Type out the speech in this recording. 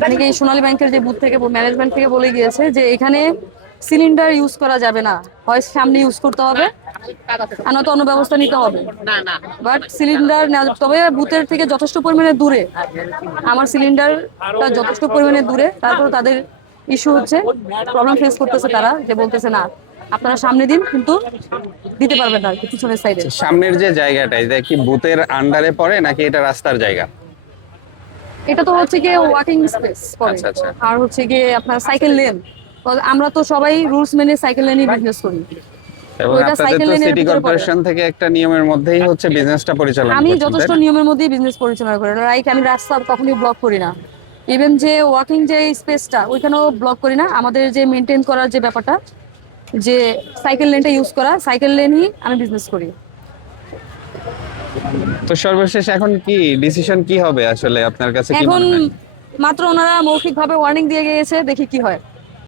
মানে কি সোনালী ব্যাংকের যে বুথ থেকে ম্যানেজমেন্ট থেকে বলে গিয়েছে যে এখানে সিলিন্ডার ইউজ করা যাবে না। হয় সামনে ইউজ করতে হবে আর নয়তো অন্য ব্যবস্থা নিতে হবে। বাট সিলিন্ডার তবে বুথের থেকে যথেষ্ট পরিমাণে দূরে আমার সিলিন্ডারটা যথেষ্ট পরিমাণে দূরে তারপর তাদের ইস্যু হচ্ছে প্রবলেম ফেস করতেছে তারা যে বলতেছে না আপনারা সামনে দিন কিন্তু দিতে পারবেন না পিছনের সাইডে সামনের যে জায়গাটা এটা কি বুথের আন্ডারে পড়ে নাকি এটা রাস্তার জায়গা? এটা তো হচ্ছে গিয়ে ওয়াকিং স্পেস পড়ে আচ্ছা, আচ্ছা। আর হচ্ছে গিয়ে আপনার সাইকেল লেন আমরা তো সবাই রুলস মেনে সাইকেল লেনই বিজনেস করি। এবং ওইটা আপনাদের তো এর সিটি ভিতরে কর্পোরেশন থেকে একটা নিয়মের মধ্যেই হচ্ছে বিজনেসটা পরিচালনা আমি যথেষ্ট নিয়মের মধ্যেই বিজনেস পরিচালনা করি। আমি রাস্তা কখনোই ব্লক করি না। ইভেন যে ওয়াকিং যে স্পেসটা ওইখানেও ব্লক করি না। আমাদের যে মেনটেন করার যে ব্যাপারটা যে সাইকেল লেনটা ইউজ করা সাইকেল লেনই আমি বিজনেস করি। তো সর্বশেষ এখন কি ডিসিশন কি হবে আসলে আপনার কাছে কি এখন মনে হয়? মাত্র ওনারা মৌখিকভাবে ওয়ার্নিং দিয়ে গিয়েছে দেখি কি হয়।